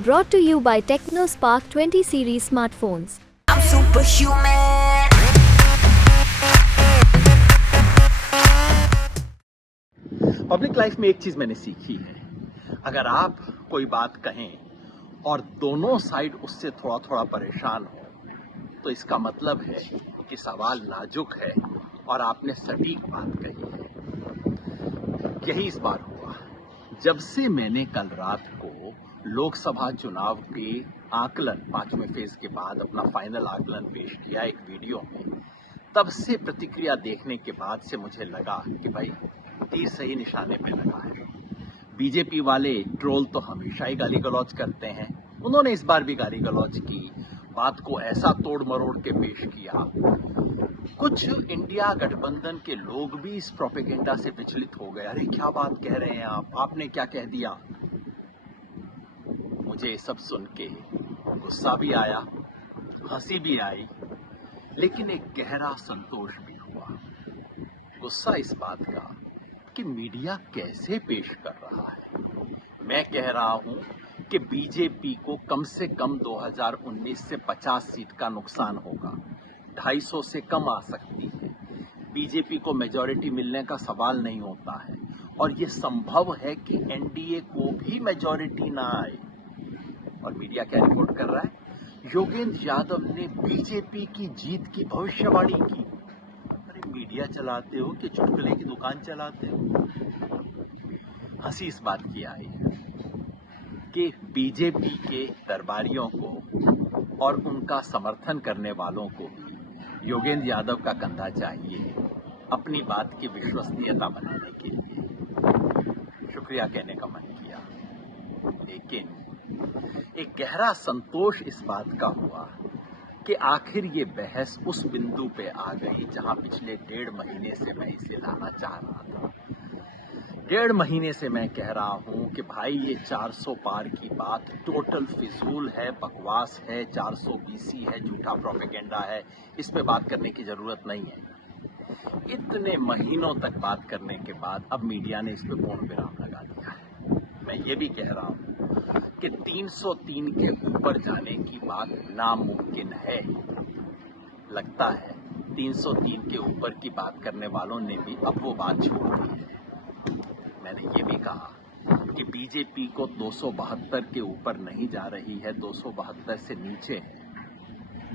Brought to you by TechnoSpark 20 series smartphones. I'm superhuman. Public life में एक चीज मैंने सीखी है, अगर आप कोई बात कहें और दोनों साइड उससे थोड़ा थोड़ा परेशान हो तो इसका मतलब है कि सवाल नाजुक है और आपने सटीक बात कही है। यही इस बार हुआ जब से मैंने कल रात को लोकसभा चुनाव के आकलन 5वें फेज के बाद अपना फाइनल आकलन पेश किया एक वीडियो में। तब से प्रतिक्रिया देखने के बाद से मुझे लगा कि भाई तीर सही निशाने पे लगा है। बीजेपी वाले ट्रोल तो हमेशा ही गाली गलौज करते हैं, उन्होंने इस बार भी गाली गलौज की, बात को ऐसा तोड़ मरोड़ के पेश किया। कुछ इंडिया गठबंधन के लोग भी इस प्रोपेगेंडा से विचलित हो गए, अरे क्या बात कह रहे हैं आप, आपने क्या कह दिया। मुझे ये सब सुन के गुस्सा भी आया, हंसी भी आई, लेकिन एक गहरा संतोष भी हुआ। गुस्सा इस बात का कि मीडिया कैसे पेश कर रहा है। मैं कह रहा हूं कि बीजेपी को कम से कम 2019 से 50 सीट का नुकसान होगा, 250 से कम आ सकती है। बीजेपी को मेजॉरिटी मिलने का सवाल नहीं होता है और ये संभव है कि एनडीए को भी मेजॉरिटी ना आए। और मीडिया क्या रिपोर्ट कर रहा है, योगेंद्र यादव ने बीजेपी की जीत की भविष्यवाणी की। अरे मीडिया चलाते हो कि चुटकुले की दुकान चलाते हो। हंसी इस बात की आई कि बीजेपी के दरबारियों को और उनका समर्थन करने वालों को भी योगेंद्र यादव का कंधा चाहिए अपनी बात की विश्वसनीयता बनाने के लिए। शुक्रिया कहने का मन किया, लेकिन एक गहरा संतोष इस बात का हुआ कि आखिर ये बहस उस बिंदु पे आ गई जहां पिछले 1.5 महीने से मैं इसे लाना चाह रहा था। 1.5 महीने से मैं कह रहा हूं कि भाई ये 400 पार की बात टोटल फिजूल है, बकवास है, 400 बीसी है, झूठा प्रोपेगेंडा है, इस पे बात करने की जरूरत नहीं है। इतने महीनों तक बात करने के बाद अब मीडिया ने इस पे पूर्ण विराम लगा दिया है। मैं ये भी कह रहा हूं कि 303 के ऊपर जाने की बात नामुमकिन है। लगता है 303 के ऊपर की बात करने वालों ने भी अब वो बात छोड़ दी है। मैंने ये भी कहा कि बीजेपी को 272 के ऊपर नहीं जा रही है, 272 से नीचे है।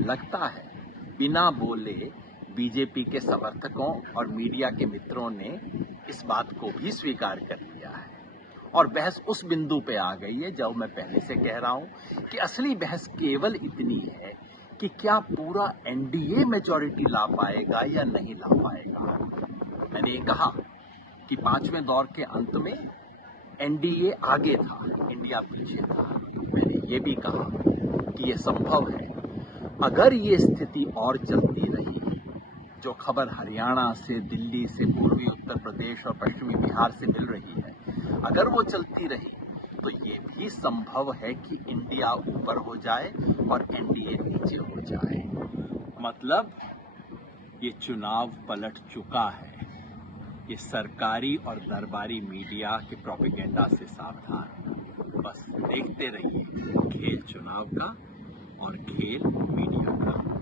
लगता है बिना बोले बीजेपी के समर्थकों और मीडिया के मित्रों ने इस बात को भी स्वीकार कर लिया है और बहस उस बिंदु पे आ गई है जब मैं पहले से कह रहा हूं कि असली बहस केवल इतनी है कि क्या पूरा एनडीए मेजॉरिटी ला पाएगा या नहीं ला पाएगा। मैंने ये कहा कि 5वें दौर के अंत में एनडीए आगे था, इंडिया पीछे था। मैंने ये भी कहा कि ये संभव है अगर ये स्थिति और चलती रही, जो खबर हरियाणा से, दिल्ली से, पूर्वी उत्तर प्रदेश और पश्चिमी बिहार से मिल रही है, अगर वो चलती रही तो ये भी संभव है कि इंडिया ऊपर हो जाए और एनडीए नीचे हो जाए। मतलब ये चुनाव पलट चुका है। ये सरकारी और दरबारी मीडिया के प्रोपेगेंडा से सावधान। बस देखते रहिए खेल चुनाव का और खेल मीडिया का।